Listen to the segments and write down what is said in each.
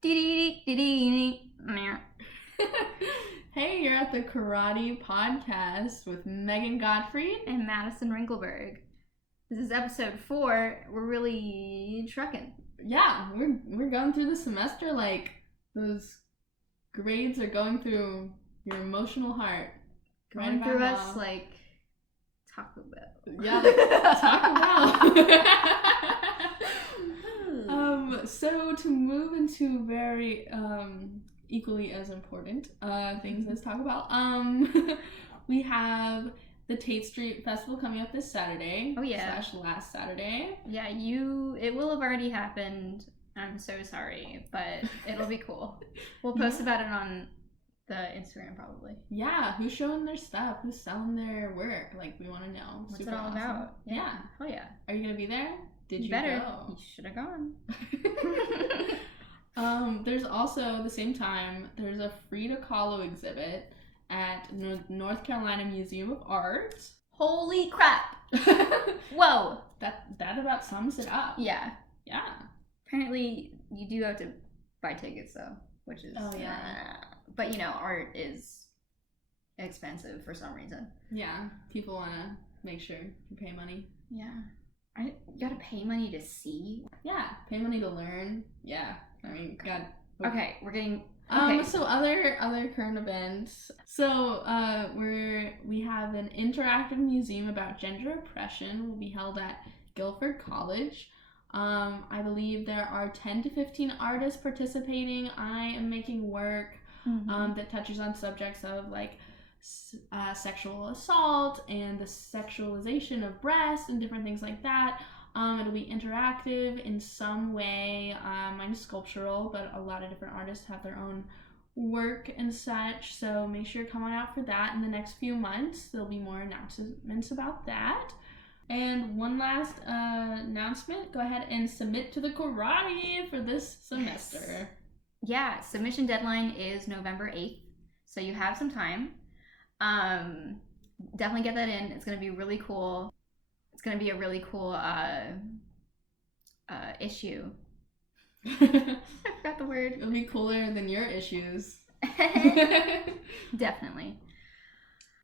Hey, you're at the Karate Podcast with Megan Gottfried and Madison Rinkelberg. This is episode 4. We're really trucking. Yeah, we're going through the semester like those grades are going through your emotional heart. Going through us like Taco Bell. Yeah, like Taco Bell. So to move into very equally as important things as Taco Bell, we have the Tate Street Festival coming up this Saturday. Oh yeah. / last Saturday. Yeah, it will have already happened. I'm so sorry, but it'll be cool. We'll post about it on the Instagram probably. Yeah, who's showing their stuff? Who's selling their work? Like, we want to know. What's it all about? Yeah. Oh yeah. Are you gonna be there? Did you better go? You should have gone. There's also, the same time, there's a Frida Kahlo exhibit at North Carolina Museum of Art. Holy crap! Whoa! That about sums it up. Yeah. Yeah. Apparently, you do have to buy tickets though, which is but you know, art is expensive for some reason. Yeah, people want to make sure you pay money. Yeah. You gotta pay money to see? Yeah, pay money to learn. Yeah, I mean, God. Okay, we're getting... Okay. So other current events. So we have an interactive museum about gender oppression will be held at Guilford College. I believe there are 10 to 15 artists participating. I am making work that touches on subjects of like sexual assault and the sexualization of breasts and different things like that. It'll be interactive in some way. Mine is sculptural, but a lot of different artists have their own work and such. So make sure you come on out for that in the next few months. There'll be more announcements about that. And one last announcement, go ahead and submit to the karate for this semester. Yes. Yeah, submission deadline is November 8th, so you have some time. Definitely get that in. It's going to be really cool. It's going to be a really cool issue. I forgot the word. It'll be cooler than your issues. Definitely.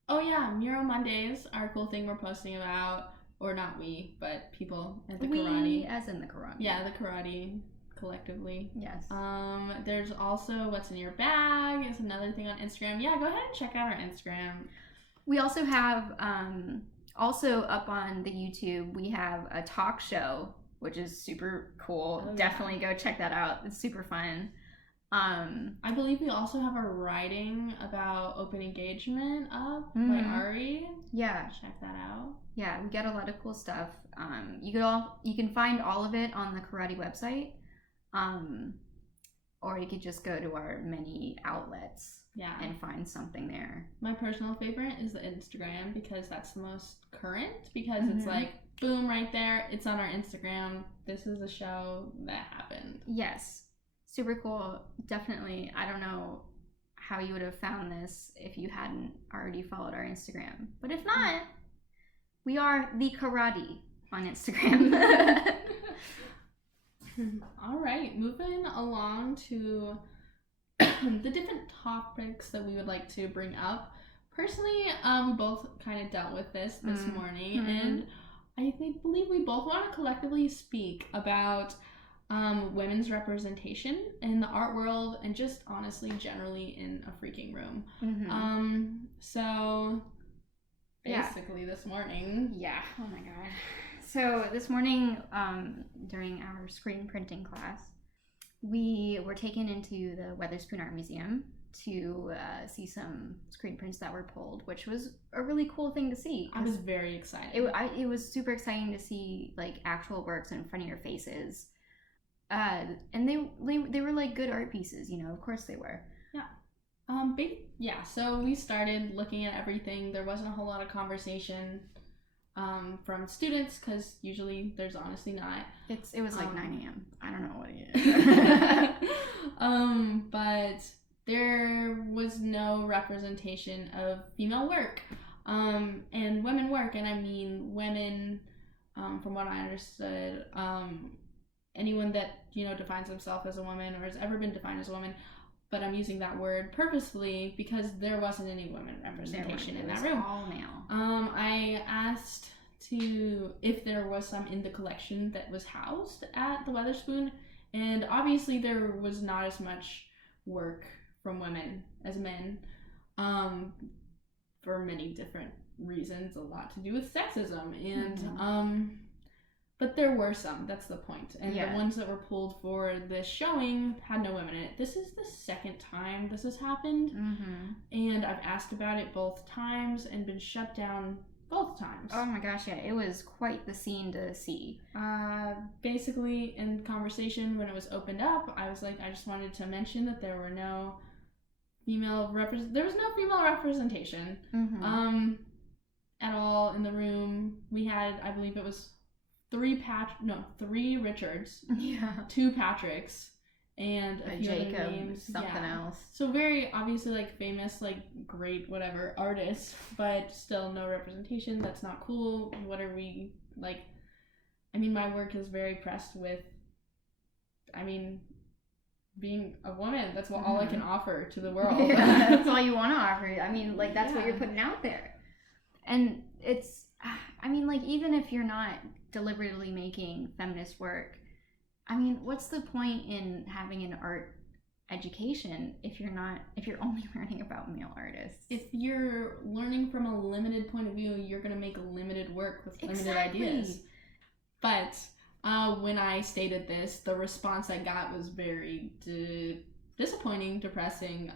Oh yeah, Mural Mondays are a cool thing we're posting about. Or not we, but people at the karate. We, as in the karate. Yeah, the karate collectively. Yes. There's also What's in Your Bag is another thing on Instagram. Yeah, go ahead and check out our Instagram. We also have, also up on the YouTube, we have a talk show, which is super cool. Oh, definitely go check that out. It's super fun. I believe we also have a writing about open engagement up by Ari. Yeah. Check that out. Yeah, we get a lot of cool stuff. You can find all of it on the karate website. Or you could just go to our many outlets and find something there. My personal favorite is the Instagram because that's the most current because it's like, boom, right there. It's on our Instagram. This is a show that happened. Yes. Super cool. Definitely. I don't know how you would have found this if you hadn't already followed our Instagram. But if not, we are the karate on Instagram. All right, moving along to the different topics that we would like to bring up. Personally, we both kind of dealt with this morning, and I believe we both want to collectively speak about women's representation in the art world and just honestly generally in a freaking room. So basically this morning. Yeah. Oh my god. So this morning, during our screen printing class, we were taken into the Weatherspoon Art Museum to see some screen prints that were pulled, which was a really cool thing to see. I was very excited. It was super exciting to see like actual works in front of your faces. And they were like good art pieces, you know, of course they were. Yeah. So we started looking at everything. There wasn't a whole lot of conversation from students because usually there's honestly not. It was like 9 a.m. I don't know what it is. But there was no representation of female work and women work, and I mean women from what I understood anyone that, you know, defines himself as a woman or has ever been defined as a woman, but I'm using that word purposefully because there wasn't any women representation in that room. All male. I asked if there was some in the collection that was housed at the Weatherspoon, and obviously there was not as much work from women as men, for many different reasons, a lot to do with sexism, and but there were some, that's the point. And the ones that were pulled for this showing had no women in it. This is the second time this has happened, and I've asked about it both times and been shut down both times. Oh my gosh, yeah, it was quite the scene to see. Basically, in conversation when it was opened up, I was like, I just wanted to mention that there were no female representation at all in the room. We had, I believe it was 3 Richards, 2 Patricks, and a few Jacob, other names, something else. So very obviously like famous, like great whatever artists, but still no representation. That's not cool. What are we like? I mean, my work is very pressed with, I mean, being a woman. That's what all I can offer to the world. Yeah, that's all you want to offer. I mean, like that's what you're putting out there, and it's. I mean, like even if you're not deliberately making feminist work, I mean, what's the point in having an art education if you're only learning about male artists? If you're learning from a limited point of view, you're going to make limited work with limited ideas. But when I stated this, the response I got was very disappointing, depressing.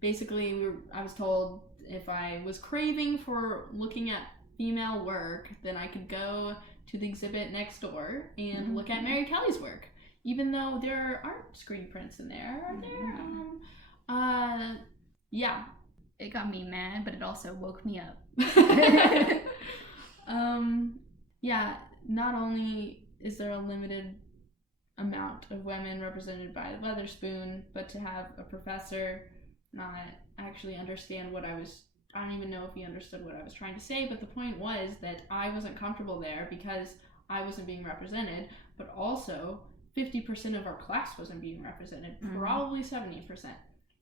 Basically, I was told if I was craving for looking at female work, then I could go to the exhibit next door and look at Mary Kelly's work, even though there aren't screen prints in there. Are there? Yeah. It got me mad, but it also woke me up. Yeah, not only is there a limited amount of women represented by the Weatherspoon, but to have a professor not actually understand what I don't even know if he understood what I was trying to say, but the point was that I wasn't comfortable there because I wasn't being represented, but also 50% of our class wasn't being represented, probably 70%.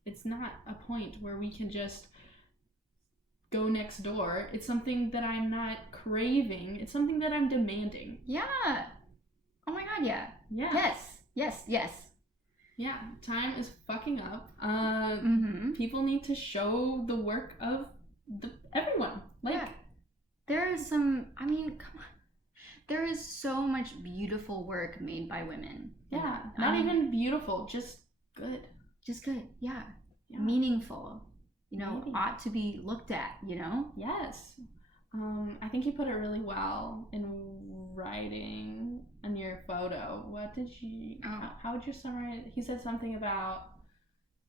It's not a point where we can just go next door. It's something that I'm not craving. It's something that I'm demanding. Yeah. Oh my god, yeah. Yeah. Yes. Yeah, time is fucking up. People need to show the work of everyone. Like, there is some, I mean, come on. There is so much beautiful work made by women. Yeah, not even beautiful, just good. Just good, yeah. Meaningful, ought to be looked at, Yes. I think you put it really well in writing on your photo. What did you, how would you summarize it? He said something about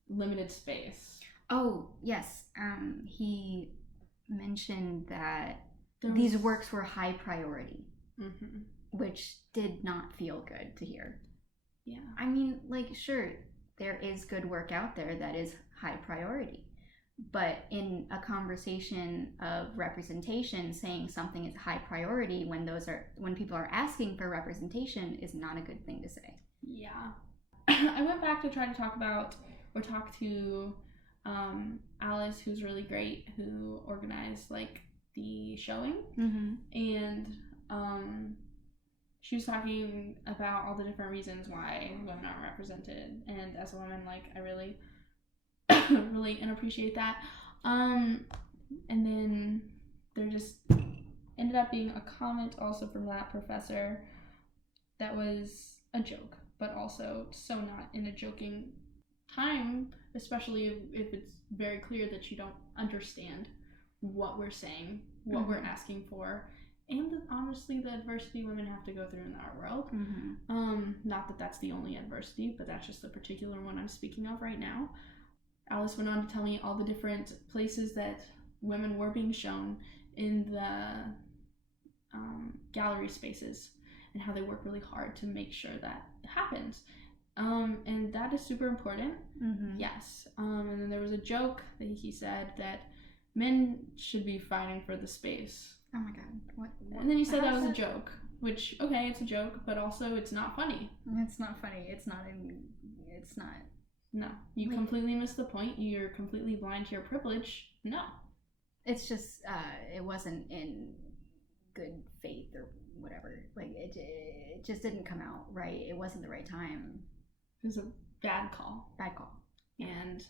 limited space. Oh, yes. He mentioned that these works were high priority, which did not feel good to hear. Yeah. I mean, like, sure, there is good work out there that is high priority. But in a conversation of representation, saying something is high priority when people are asking for representation is not a good thing to say. Yeah. I went back to try to talk to Alice, who's really great, who organized like the showing, and she was talking about all the different reasons why women aren't represented, and as a woman, like, I really really appreciate that. And then there just ended up being a comment also from that professor that was a joke, but also so not in a joking time, especially if it's very clear that you don't understand what we're saying, what we're asking for, and honestly the adversity women have to go through in our world. Not that that's the only adversity, but that's just the particular one I'm speaking of right now. Alice went on to tell me all the different places that women were being shown in the gallery spaces and how they work really hard to make sure that happens. And that is super important. Yes. And then there was a joke that he said that men should be fighting for the space. Oh my god. What? And then he said that was a joke. which, okay, it's a joke, but also it's not funny. It's not funny. It's not. No, you completely missed the point. You're completely blind to your privilege. No. It's just, it wasn't in good faith or whatever. Like, it just didn't come out right. It wasn't the right time. It was a bad call. Bad call. And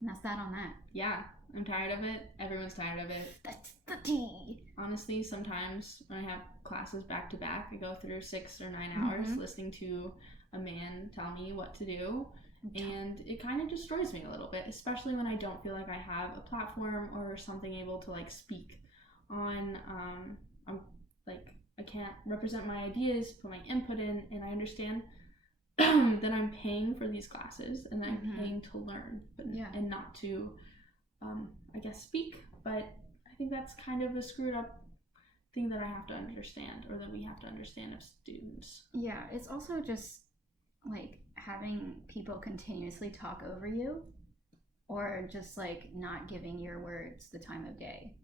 that's that on that. Yeah, I'm tired of it. Everyone's tired of it. That's the tea. Honestly, sometimes when I have classes back to back, I go through 6 or 9 hours listening to a man tell me what to do. And it kind of destroys me a little bit, especially when I don't feel like I have a platform or something able to like speak on. I'm like, I can't represent my ideas, put my input in, and I understand that I'm paying for these classes and that I'm paying to learn, but and not to, I guess, speak. But I think that's kind of a screwed up thing that I have to understand, or that we have to understand as students. Yeah, it's also just like having people continuously talk over you, or just like not giving your words the time of day,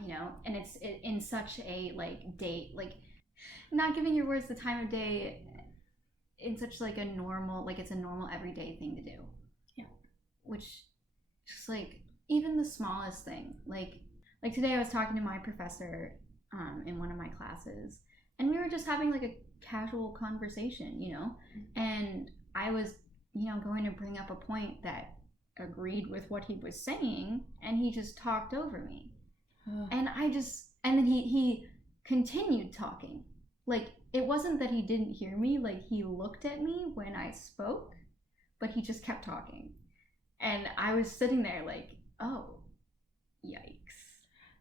you know. And it's in such a like date, like not giving your words the time of day in such like a normal, like it's a normal everyday thing to do. Yeah. Which just like even the smallest thing, like today I was talking to my professor in one of my classes, and we were just having like a casual conversation, you know, and I was, you know, going to bring up a point that agreed with what he was saying, and he just talked over me. And then he continued talking. Like, it wasn't that he didn't hear me, like he looked at me when I spoke, but he just kept talking. And I was sitting there like, oh, yikes.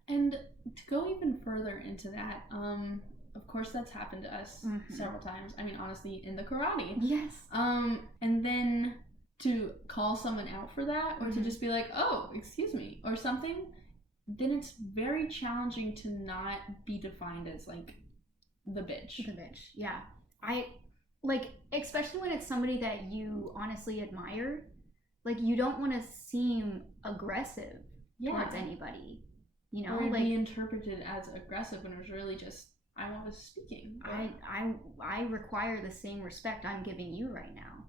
And to go even further into that, of course that's happened to us several times. I mean, honestly, in the karate. Yes. And then to call someone out for that, or to just be like, oh, excuse me, or something, then it's very challenging to not be defined as like the bitch. The bitch, yeah. I like, especially when it's somebody that you honestly admire, like you don't want to seem aggressive towards anybody, you know, or like be interpreted as aggressive when it was really just I was speaking. I require the same respect I'm giving you right now.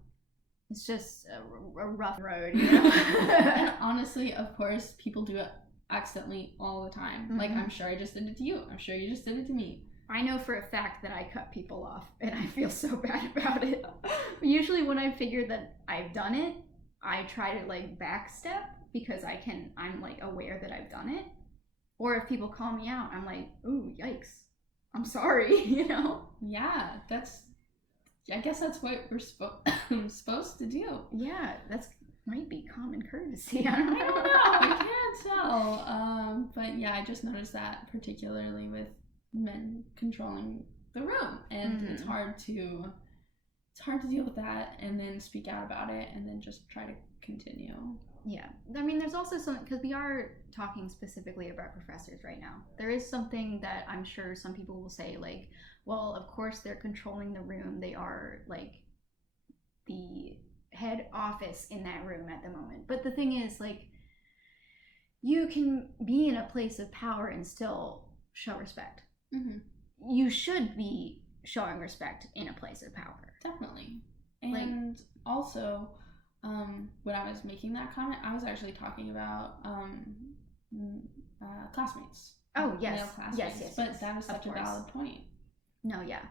It's just a rough road, you know. And honestly, of course, people do it accidentally all the time. Like, I'm sure I just did it to you. I'm sure you just did it to me. I know for a fact that I cut people off, and I feel so bad about it. Usually when I figure that I've done it, I try to like backstep because I'm like aware that I've done it. Or if people call me out, I'm like, ooh, yikes. I'm sorry, you know? Yeah, I guess that's what we're supposed to do. Yeah, might be common courtesy. I don't know. I can't tell. But yeah, I just noticed that particularly with men controlling the room, and it's hard to deal with that and then speak out about it and then just try to continue. Yeah, I mean, there's also something, because we are talking specifically about professors right now. There is something that I'm sure some people will say, like, well, of course they're controlling the room. They are like the head office in that room at the moment. But the thing is, like, you can be in a place of power and still show respect. You should be showing respect in a place of power. Definitely. And like, also, when I was making that comment, I was actually talking about classmates. Oh, yes. Male classmates. Yes. But that was such a valid point. No, yeah.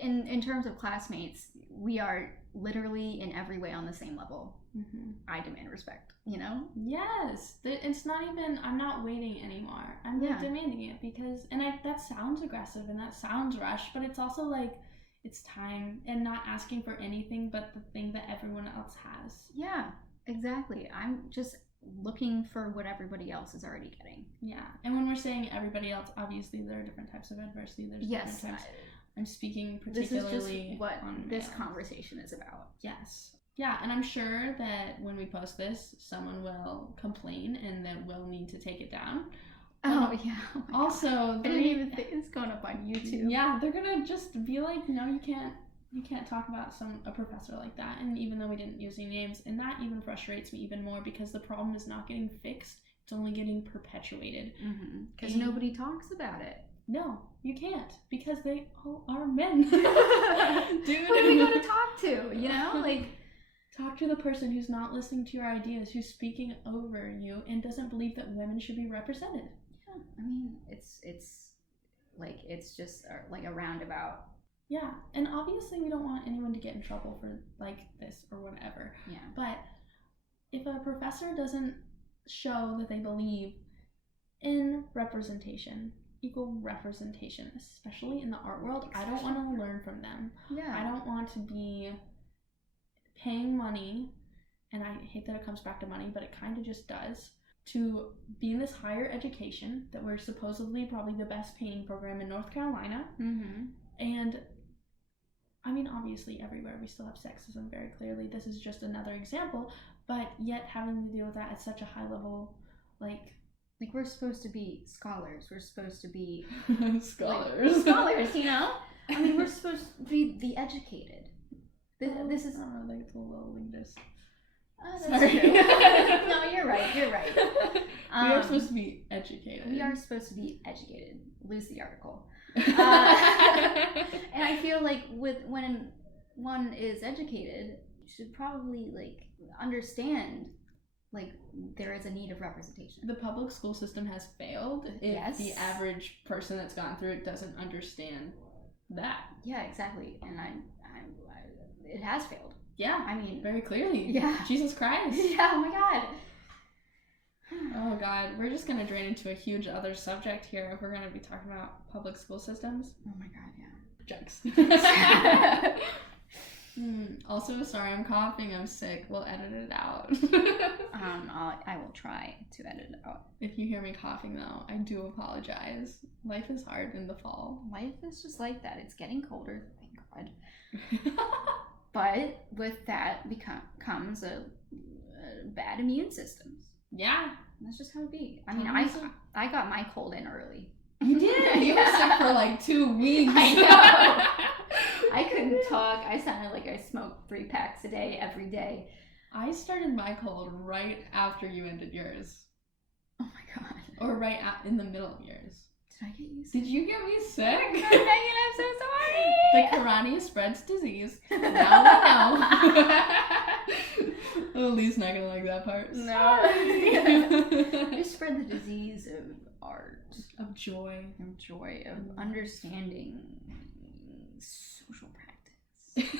In terms of classmates, we are literally in every way on the same level. I demand respect, you know? Yes. It's not even, I'm not waiting anymore. I'm demanding it because, and that sounds aggressive and that sounds rushed, but it's also like, it's time, and not asking for anything but the thing that everyone else has. Yeah, exactly. I'm just looking for what everybody else is already getting. Yeah, and when we're saying everybody else, obviously there are different types of adversity. There's different types. I'm speaking particularly this is just what on this male. Conversation is about. Yes. Yeah, and I'm sure that when we post this, someone will complain and then we'll need to take it down. Oh, yeah. Oh also, I didn't even think it's going up on YouTube. Yeah, they're gonna just be like, no, you can't talk about a professor like that. And even though we didn't use any names, and that even frustrates me even more because the problem is not getting fixed; it's only getting perpetuated. Because nobody talks about it. No, you can't, because they all are men. Dude. Who do we go to talk to, you know? Like, talk to the person who's not listening to your ideas, who's speaking over you, and doesn't believe that women should be represented. yeah, I mean, it's just like a roundabout. Yeah, and obviously we don't want anyone to get in trouble for like this or whatever. Yeah. But if a professor doesn't show that they believe in representation, equal representation, especially in the art world, I don't want to learn from them. Yeah. I don't want to be paying money, and I hate that it comes back to money, but it kind of just does, to be in this higher education that we're supposedly probably the best painting program in North Carolina. Mm-hmm. And I mean, obviously everywhere we still have sexism very clearly. This is just another example, but yet having to deal with that at such a high level, like we're supposed to be scholars. We're supposed to be scholars. Like, scholars, you know? I mean, we're supposed to be the educated. This is. I don't know, like it's a little elitist. That's Sorry. true. No, you're right. We are supposed to be educated. We are supposed to be educated. Lose the article. And I feel like when one is educated, you should probably like understand like there is a need of representation. The public school system has failed if the average person that's gone through it doesn't understand that. Yeah, exactly. And I it has failed. Yeah, I mean, very clearly. Yeah. Jesus Christ. Yeah, oh my god. Oh god, we're just gonna drain into a huge other subject here if we're gonna be talking about public school systems. Oh my god, yeah. Jokes. Also, sorry, I'm coughing, I'm sick. We'll edit it out. I will try to edit it out. If you hear me coughing though, I do apologize. Life is hard in the fall. Life is just like that. It's getting colder, thank God. But with that comes a bad immune systems. Yeah. That's just how it be. I mean, I got my cold in early. You did? You were sick for like 2 weeks. I know. I couldn't talk. I sounded like I smoked 3 packs a day every day. I started my cold right after you ended yours. Oh my god. Or right in the middle of yours. Did I get you sick? Did you get me sick? Oh, Megan, I'm so sorry. The karate spreads disease. Now we know. Oh, Lee's not gonna like that part. No. You spread the disease of art. Of joy. Of joy. Of understanding social practice.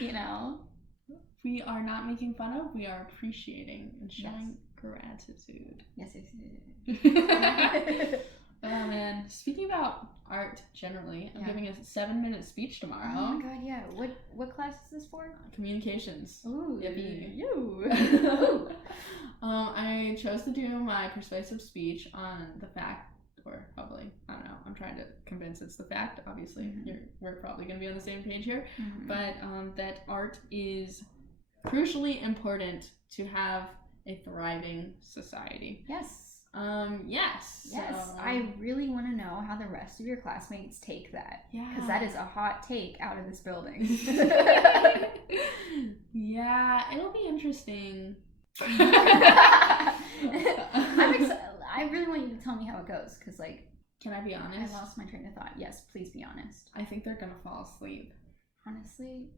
You know? We are not making fun of, we are appreciating and showing gratitude. Yes. Oh man, speaking about art generally, I'm giving a 7-minute speech tomorrow. Oh my god, yeah. What class is this for? Communications. Ooh, Yippee. you. I chose to do my persuasive speech on the fact, or probably, I don't know, I'm trying to convince it's the fact, obviously. Mm-hmm. We're probably going to be on the same page here, Mm-hmm. but that art is crucially important to have a thriving society. Yes. Yes. Yes. So, I really want to know how the rest of your classmates take that. Yeah. Because that is a hot take out of this building. Yeah, it'll be interesting. I'm excited. I really want you to tell me how it goes. Because, like, can I be honest? I lost my train of thought. Yes, please be honest. I think they're going to fall asleep. Honestly?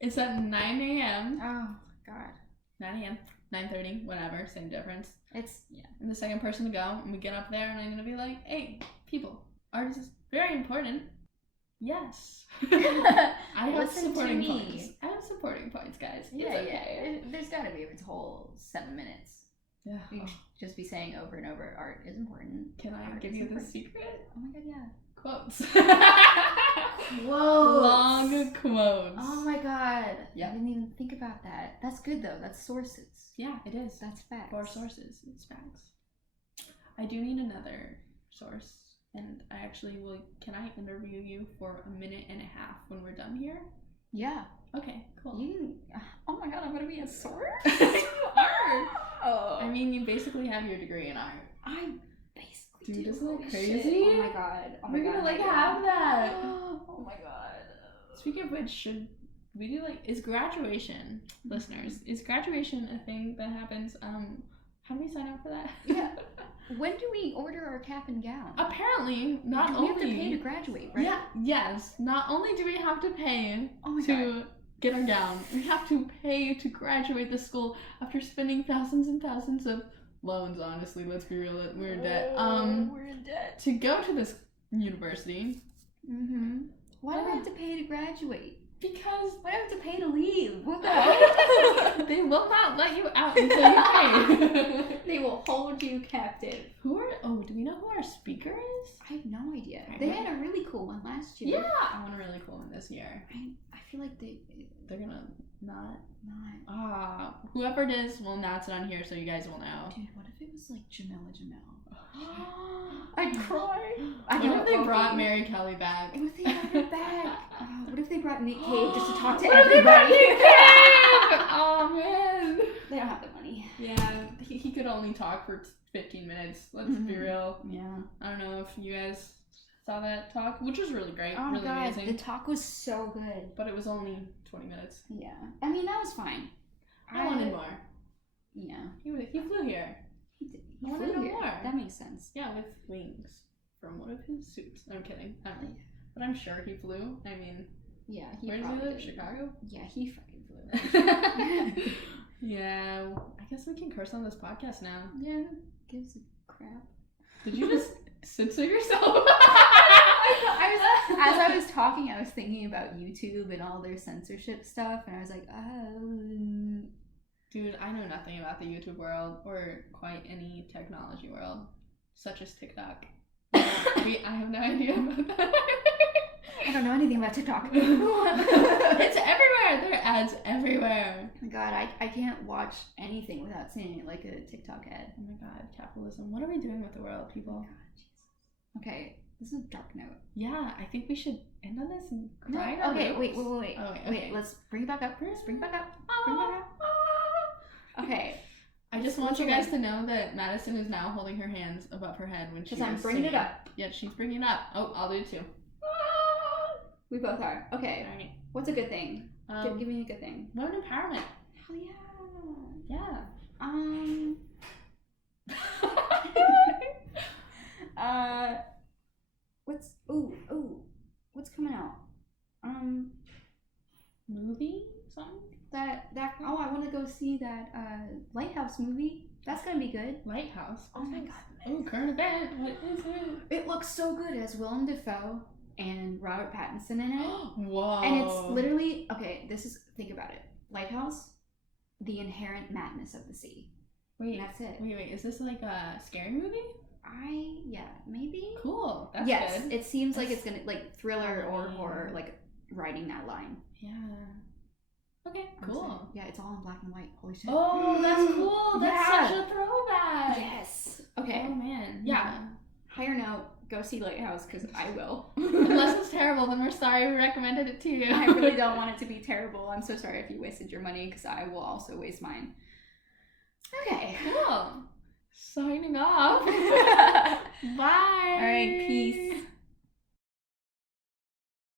It's at 9 a.m. Oh, God. 9 a.m. 9:30, whatever, same difference. Yeah. I'm the second person to go, and we get up there, and I'm gonna be like, "Hey, people, art is very important." Yes. I have Listen supporting to me. points. I have supporting points, guys. Yeah, It's okay. There's got to be its whole 7 minutes. Yeah. You just be saying over and over, art is important. Can I Art give is you the important. secret? Oh my god, yeah. Quotes. Whoa. Long quotes. Oh my god. Yeah. I didn't even think about that. That's good though. That's sources. Yeah, it is. That's facts. 4 sources. It's facts. I do need another source, and I actually will. Can I interview you for 1.5 minutes when we're done here? Yeah. Okay, cool. Oh my god, I'm gonna be a source? You are. Oh. I mean, you basically have your degree in art. I basically Dude, do. isn't that Holy crazy? shit. Oh my god. Oh my We're god. gonna like Megan. have that. Oh my god. Speaking of which, should we do like, is graduation, listeners, is graduation a thing that happens? How do we sign up for that? Yeah. When do we order our cap and gown? Apparently, not we only have to pay to graduate, right? Yeah, yes. Not only do we have to pay Oh my to God. get our gown, we have to pay to graduate the school after spending thousands and thousands of loans. Honestly, let's be real, we're in debt. We're in debt. To go to this university. Mm-hmm. Why do we have to pay to graduate? Because Why do I have to pay to leave? What the hell? they will not let you out until you pay. They will hold you captive. Do we know who our speaker is? I have no idea. I They know. had a really cool one last year. Yeah, I want a really cool one this year. I feel like They're gonna not. not. Whoever it is, we'll announce it on here so you guys will know. Dude, what if it was like Jamel? I'd cry. What if they brought Mary Kelly back? What if they brought her back? What if they brought Nick Cave just to talk to What if they brought everybody? Nick Cave? Oh man. They don't have the money. Yeah, he could only talk for 15 minutes. Let's be real. Yeah. I don't know if you guys saw that talk, which was really great, Oh my really God, amazing. the talk was so good. But it was only 20 minutes. Yeah. I mean, that was fine. I wanted more. Yeah. He flew here. He I wanna flew know here. more. That makes sense. Yeah, with wings from one of his suits. I'm kidding. I don't know. But I'm sure he flew. I mean, Yeah, he where does he probably live? did. Chicago? Yeah, he fucking flew. Yeah, I guess we can curse on this podcast now. Yeah, gives a crap. Did you just censor yourself? As I was talking, I was thinking about YouTube and all their censorship stuff, and I was like, oh. Dude, I know nothing about the YouTube world or quite any technology world, such as TikTok. I have no idea about that. I don't know anything about TikTok. It's everywhere. There are ads everywhere. Oh my God, I can't watch anything without seeing it like a TikTok ad. Oh my God, capitalism. What are we doing with the world, people? Oh my God, Jesus. Okay, this is a dark note. Yeah, I think we should end on this and No, cry. okay, Oops. wait. Oh, wait, okay. Wait, let's bring it back up. Let's bring it back up. Bring it back up. Okay. I just want you guys to know that Madison is now holding her hands above her head when she's Because I'm bringing it up. Yeah, she's bringing it up. Oh, I'll do it too. We both are. Okay. Alright. What's a good thing? Give me a good thing. Women empowerment. Hell yeah. Yeah. What's coming out? Movie? Something? I want to go see that Lighthouse movie. That's gonna be good. Lighthouse. Oh my God. Oh, current event. What is it? It looks so good. It has Willem Dafoe and Robert Pattinson in it. Whoa. And it's literally, think about it. Lighthouse, the inherent madness of the sea. Wait, That's it. Wait, is this like a scary movie? Maybe? Cool. That's yes, good. it seems like it's gonna, like, thriller or Halloween. horror, like, riding that line. Yeah. Okay, I'm cool. excited. Yeah, it's all in black and white. Holy shit. Oh, that's cool. That's Yeah. such a throwback. Yes. Okay. Oh, man. Yeah. Higher note, go see Lighthouse, because I will. Unless it's terrible, then we're sorry we recommended it to you. I really don't want it to be terrible. I'm so sorry if you wasted your money, because I will also waste mine. Okay. Cool. Signing off. Bye. All right, peace.